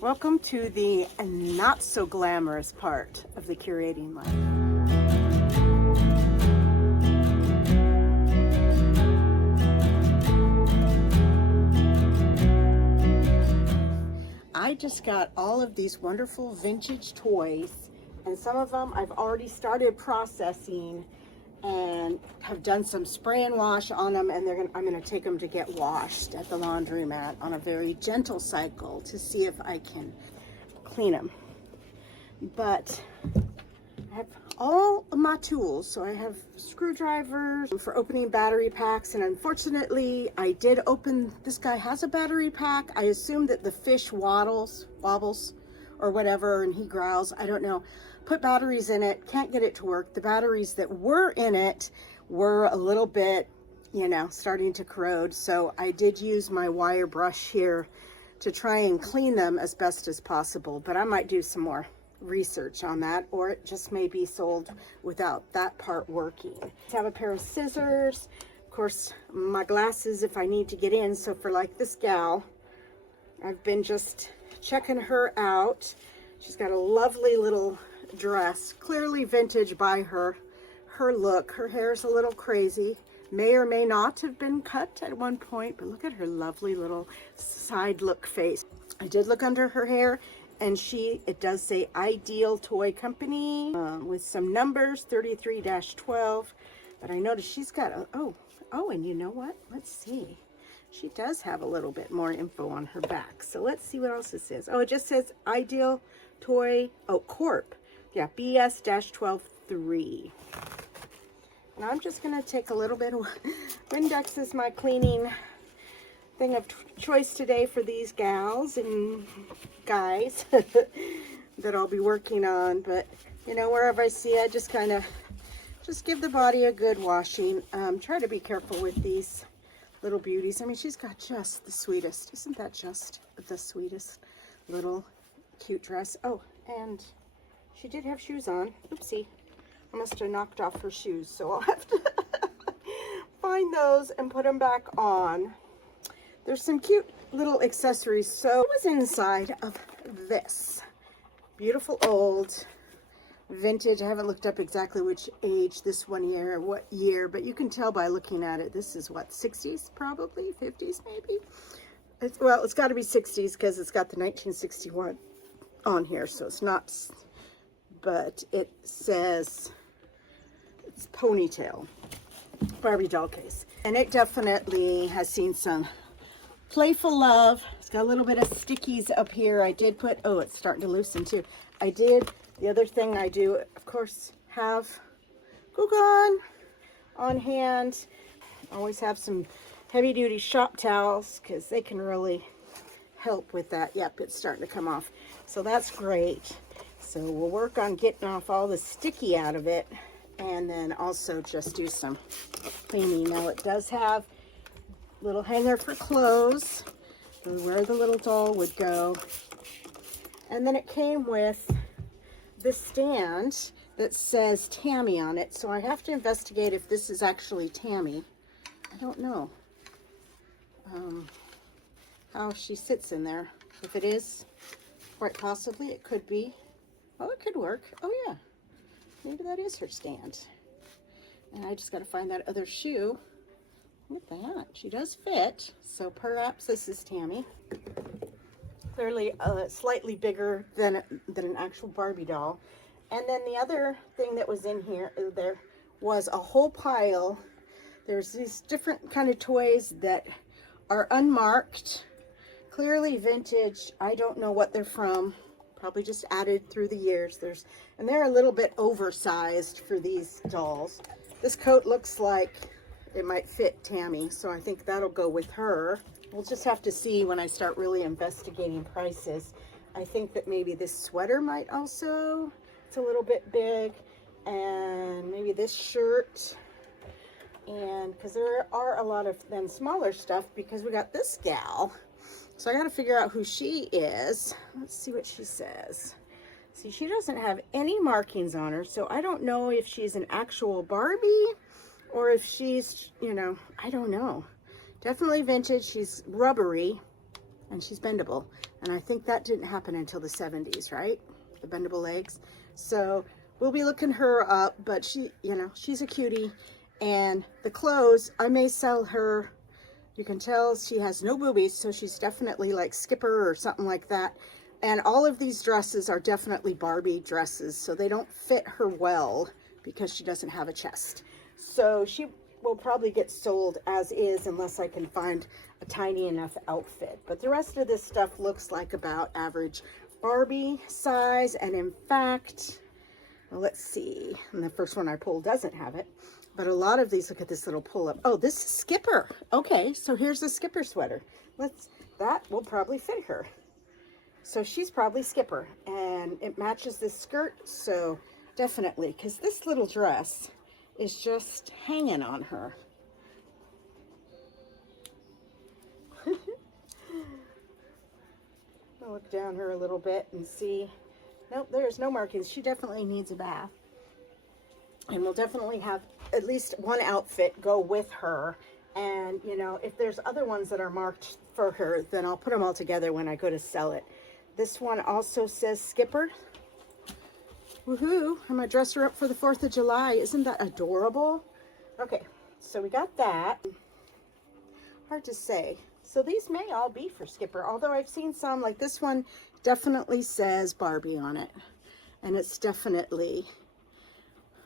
Welcome to the not so glamorous part of the curating life. I just got all of these wonderful vintage toys, and some of them I've already started processing and have done some spray and wash on them, and I'm gonna take them to get washed at the laundromat on a very gentle cycle to see if I can clean them. But I have all of my tools. So I have screwdrivers for opening battery packs, and unfortunately I did open, this guy has a battery pack. I assume that the fish wobbles or whatever, and he growls, I don't know. Put batteries in it, can't get it to work. The batteries that were in it were a little bit, starting to corrode. So I did use my wire brush here to try and clean them as best as possible, but I might do some more research on that, or it just may be sold without that part working. I have a pair of scissors, of course, my glasses if I need to get in. So for like this gal, I've been just checking her out. She's got a lovely little dress, clearly vintage by her look. Her hair's a little crazy, may or may not have been cut at one point, but look at her lovely little side look face. I did look under her hair, and it does say Ideal Toy Company with some numbers, 33-12. But I noticed she's got and you know what? Let's see. She does have a little bit more info on her back. So let's see what else this is. Oh, it just says Ideal Toy, Corp. Yeah, BS-12-3. And I'm just going to take a little bit of Windex is my cleaning thing of choice today for these gals and guys that I'll be working on. But, wherever I see, I just kind of give the body a good washing. Try to be careful with these little beauties. I mean, she's got just the sweetest. Isn't that just the sweetest little cute dress? Oh, and she did have shoes on. Oopsie. I must have knocked off her shoes, so I'll have to find those and put them back on. There's some cute little accessories. So what was inside of this beautiful old vintage, I haven't looked up exactly which age this one year, what year, but you can tell by looking at it. This is what, 60s probably, 50s maybe. It's got to be 60s because it's got the 1961 on here, so it's not, but it says it's ponytail Barbie doll case, and it definitely has seen some playful love. It's got a little bit of stickies up here. I did put, it's starting to loosen too. The other thing I do, of course, have Goo Gone on hand. Always have some heavy duty shop towels because they can really help with that. Yep, it's starting to come off. So that's great. So we'll work on getting off all the sticky out of it, and then also just do some cleaning. Now it does have little hanger for clothes, where the little doll would go. And then it came with this stand that says Tammy on it. So I have to investigate if this is actually Tammy. I don't know how she sits in there. If it is, quite possibly it could be. Oh, it could work. Oh yeah, maybe that is her stand. And I just got to find that other shoe. Look at that. She does fit. So perhaps this is Tammy. Clearly slightly bigger than an actual Barbie doll. And then the other thing that was in here, there was a whole pile. There's these different kind of toys that are unmarked, clearly vintage. I don't know what they're from. Probably just added through the years. And they're a little bit oversized for these dolls. This coat looks like it might fit Tammy, so I think that'll go with her. We'll just have to see when I start really investigating prices. I think that maybe this sweater might also, it's a little bit big, and maybe this shirt, and because there are a lot of then smaller stuff, because we got this gal. So I got to figure out who she is. Let's see what she says. See, she doesn't have any markings on her, so I don't know if she's an actual Barbie or if she's, I don't know. Definitely vintage. She's rubbery. and she's bendable. And I think that didn't happen until the 70s, right? The bendable legs. So we'll be looking her up, but she, you know, she's a cutie. And the clothes, I may sell her. You can tell she has no boobies, so she's definitely like Skipper or something like that. And all of these dresses are definitely Barbie dresses, so they don't fit her well because she doesn't have a chest. So she will probably get sold as is unless I can find a tiny enough outfit. But the rest of this stuff looks like about average Barbie size. And in fact, well, let's see. And the first one I pulled doesn't have it. But a lot of these, look at this little pull-up. Oh, this is Skipper. Okay, so here's the Skipper sweater. That will probably fit her. So she's probably Skipper. And it matches this skirt, so definitely. Because this little dress is just hanging on her. I'll look down her a little bit and see. Nope, there's no markings. She definitely needs a bath. And we'll definitely have at least one outfit go with her. And, you know, if there's other ones that are marked for her, then I'll put them all together when I go to sell it. This one also says Skipper. Woohoo! I'm going to dress her up for the 4th of July. Isn't that adorable? Okay, so we got that. Hard to say. So these may all be for Skipper, although I've seen some, like this one definitely says Barbie on it. And it's definitely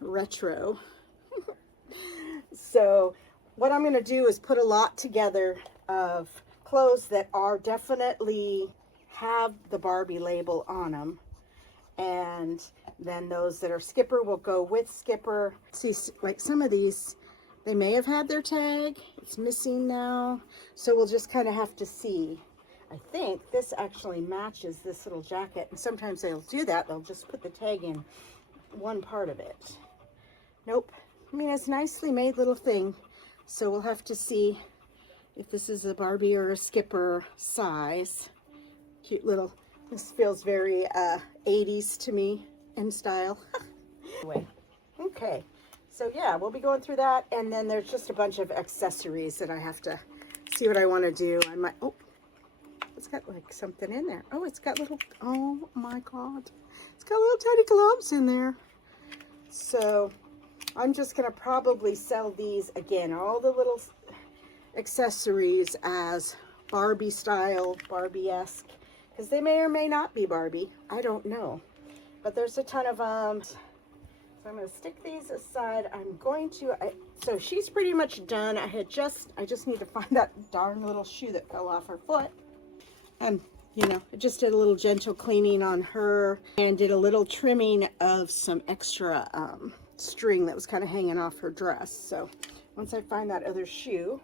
retro. So what I'm going to do is put a lot together of clothes that are definitely have the Barbie label on them, and then those that are Skipper will go with Skipper. See, like some of these, they may have had their tag. It's missing now, so we'll just kind of have to see. I think this actually matches this little jacket, and sometimes they'll do that. They'll just put the tag in one part of it. Nope. I mean, it's a nicely made little thing, so we'll have to see if this is a Barbie or a Skipper size. Cute little, this feels very 80s to me in style. Anyway, okay, so yeah, we'll be going through that, and then there's just a bunch of accessories that I have to see what I want to do. I might, oh, it's got like something in there. Oh, it's got little, oh my God, it's got little tiny gloves in there. So I'm just going to probably sell these again, all the little accessories as Barbie style, Barbie-esque, because they may or may not be Barbie. I don't know. But there's a ton of them. So I'm going to stick these aside. I'm going to, so she's pretty much done. I just need to find that darn little shoe that fell off her foot. And, you know, I just did a little gentle cleaning on her and did a little trimming of some extra string that was kind of hanging off her dress. So once I find that other shoe,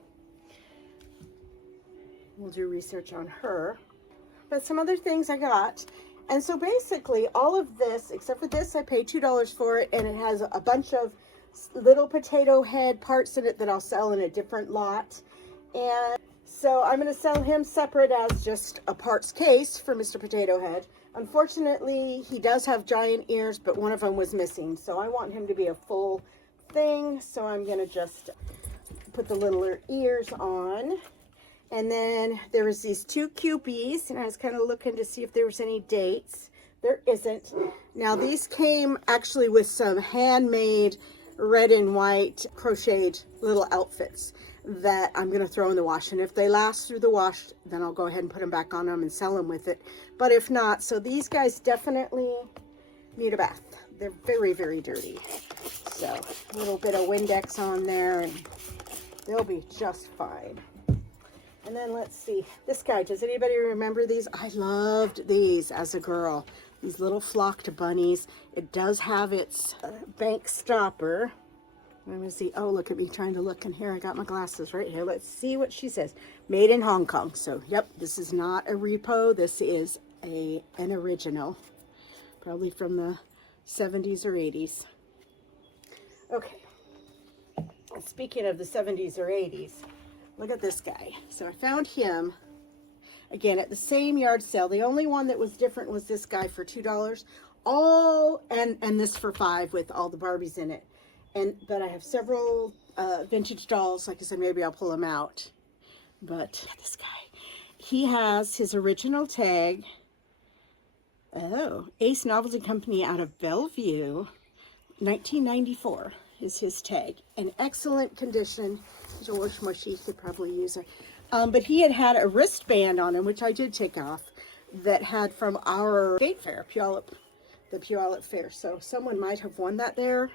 we'll do research on her. But some other things I got. And so basically all of this, except for this, I paid $2 for it, and it has a bunch of little potato head parts in it that I'll sell in a different lot. And so I'm going to sell him separate as just a parts case for Mr. Potato Head. Unfortunately, he does have giant ears, but one of them was missing. So I want him to be a full thing. So I'm going to just put the littler ears on. And then there was these two Cupies, and I was kind of looking to see if there was any dates. There isn't. Now these came actually with some handmade red and white crocheted little outfits that I'm going to throw in the wash. And if they last through the wash, then I'll go ahead and put them back on them and sell them with it. But if not, so these guys definitely need a bath. They're very, very dirty. So a little bit of Windex on there and they'll be just fine. And then let's see, this guy, does anybody remember these? I loved these as a girl. These little flocked bunnies. It does have its bank stopper. Let me see. Oh, look at me trying to look. And here I got my glasses right here. Let's see what she says. Made in Hong Kong. So, yep, this is not a repo. This is an original. Probably from the 70s or 80s. Okay. Speaking of the 70s or 80s, look at this guy. So I found him, again, at the same yard sale. The only one that was different was this guy for $2. And this for $5 with all the Barbies in it. But I have several vintage dolls. Like I said, maybe I'll pull them out. But this guy, he has his original tag. Oh, Ace Novelty Company out of Bellevue, 1994 is his tag. In excellent condition. George Mushy could probably use it. But he had a wristband on him, which I did take off, that had from our state fair, the Puyallup Fair. So someone might have won that there.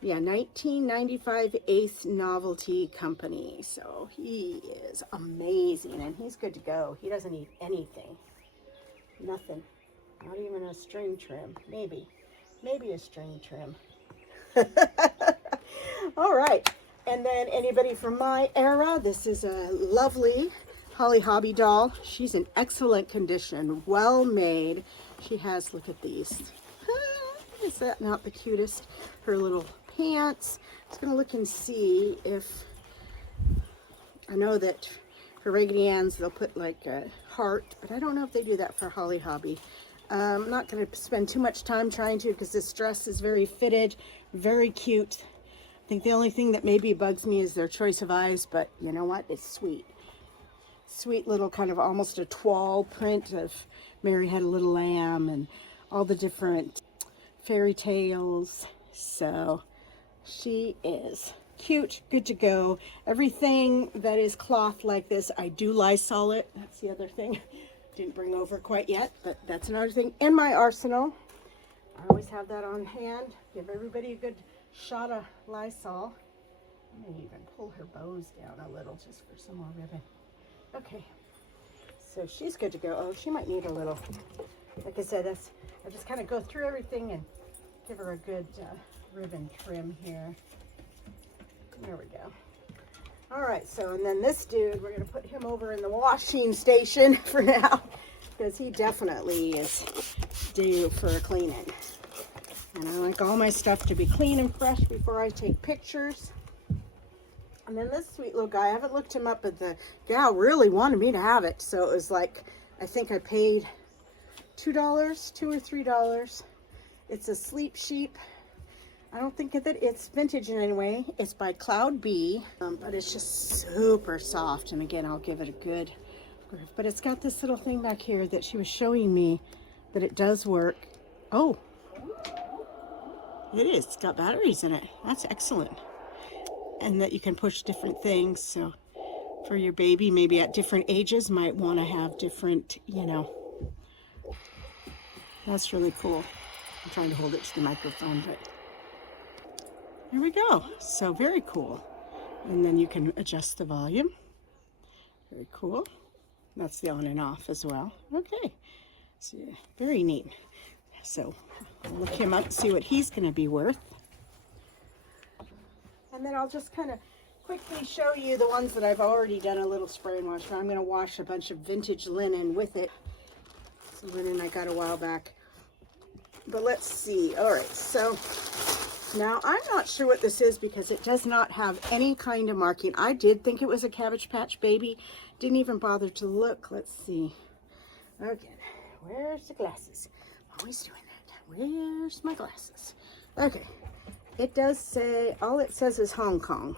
Yeah, 1995 Ace Novelty Company. So he is amazing, and he's good to go. He doesn't need anything. Nothing. Not even a string trim. Maybe a string trim. All right. And then anybody from my era, this is a lovely Holly Hobby doll. She's in excellent condition, well made. She has, look at these. Is that not the cutest? Her little pants. I was going to look and see if, I know that for Raggedy Ann's they'll put like a heart, but I don't know if they do that for Holly Hobby. I'm not going to spend too much time trying to, because this dress is very fitted, very cute. I think the only thing that maybe bugs me is their choice of eyes, but you know what? It's sweet. Sweet little kind of almost a toile print of Mary Had a Little Lamb and all the different fairy tales. So she is cute, good to go. Everything that is cloth like this, I do Lysol it. That's the other thing. Didn't bring over quite yet, but that's another thing in my arsenal. I always have that on hand. Give everybody a good shot of Lysol. I may even pull her bows down a little just for some more ribbon. Okay, so she's good to go. Oh, she might need a little, like I said, I just kind of go through everything and give her a good ribbon trim here. There we go. All right, so and then this dude, we're going to put him over in the washing station for now, because he definitely is due for a cleaning. And I like all my stuff to be clean and fresh before I take pictures. And then this sweet little guy, I haven't looked him up, but the gal really wanted me to have it. So it was like, I think I paid $2 or $3. It's a sleep sheep. I don't think that it's vintage in any way. It's by Cloud Bee, but it's just super soft. And again, I'll give it a good grip. But it's got this little thing back here that she was showing me that it does work. Oh, it is. It's got batteries in it. That's excellent. And that you can push different things. So for your baby, maybe at different ages, might want to have different, you know. That's really cool. I'm trying to hold it to the microphone, but there we go. So very cool. And then you can adjust the volume. Very cool. That's the on and off as well. Okay. So yeah, very neat. So I'll look him up and see what he's going to be worth. And then I'll just kind of quickly show you the ones that I've already done a little spray and wash. I'm going to wash a bunch of vintage linen with it. Some linen I got a while back. But let's see. All right, so now I'm not sure what this is because it does not have any kind of marking. I did think it was a Cabbage Patch Baby. Didn't even bother to look. Let's see. Okay, where's the glasses? Always doing that. Where's my glasses? Okay, it does say, all it says is Hong Kong.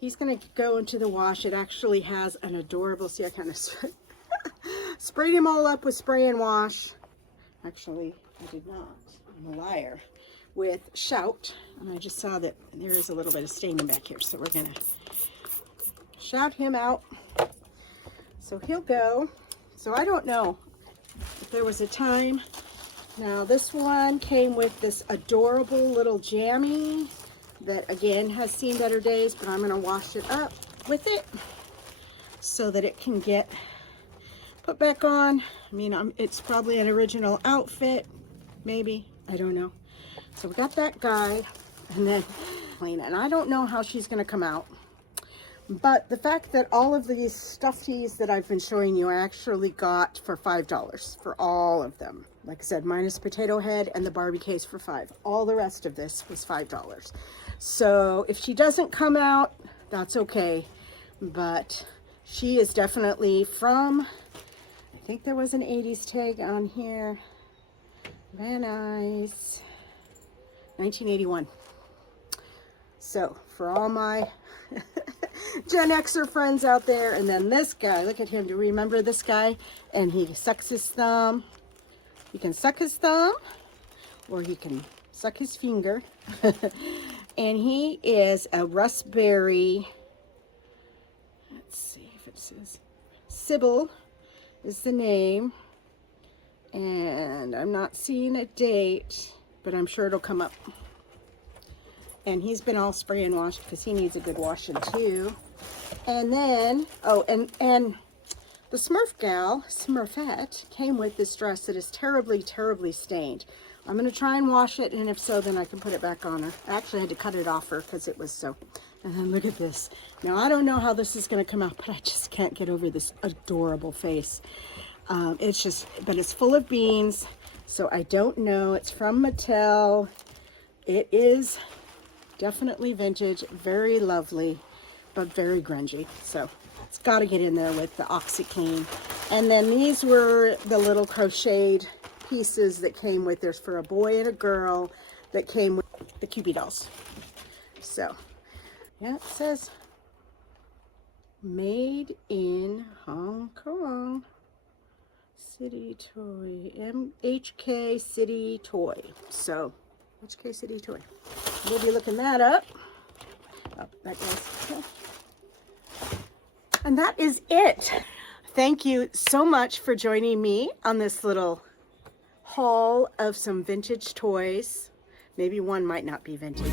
He's going to go into the wash. It actually has an adorable, see I kind of sprayed him all up with spray and wash. Actually, I did not. I'm a liar. With Shout, and I just saw that there is a little bit of staining back here, so we're going to shout him out. So he'll go. So I don't know if there was a time. Now this one came with this adorable little jammy that again has seen better days, but I'm going to wash it up with it so that it can get put back on. I mean, it's probably an original outfit, maybe, I don't know. So we got that guy, and then and I don't know how she's going to come out, but the fact that all of these stuffies that I've been showing you I actually got for $5 for all of them. Like I said, minus potato head and the Barbie case for $5. All the rest of this was $5. So if she doesn't come out, that's okay, but she is definitely from, I think there was an 80s tag on here. Van Nuys, 1981. So for all my Gen Xer friends out there. And then this guy, look at him. Do you remember this guy? And he sucks his thumb. He can suck his thumb, or he can suck his finger. And he is a raspberry. Let's see if it says Sybil is the name. And I'm not seeing a date, but I'm sure it'll come up. And he's been all spray and washed because he needs a good washing too. And then, oh, and the Smurf gal, Smurfette, came with this dress that is terribly, terribly stained. I'm going to try and wash it, and if so, then I can put it back on her. I actually had to cut it off her because it was so. And then look at this. Now, I don't know how this is going to come out, but I just can't get over this adorable face. It's just, but it's full of beans, so I don't know. It's from Mattel. It is definitely vintage, very lovely, but very grungy. So it's got to get in there with the OxyClean. And then these were the little crocheted pieces that came with. There's for a boy and a girl that came with the Cupid dolls. So yeah, it says made in Hong Kong. City Toy, MHK City Toy. So HK City Toy. We'll be looking that up. Oh, that goes. Okay. And that is it. Thank you so much for joining me on this little haul of some vintage toys. Maybe one might not be vintage.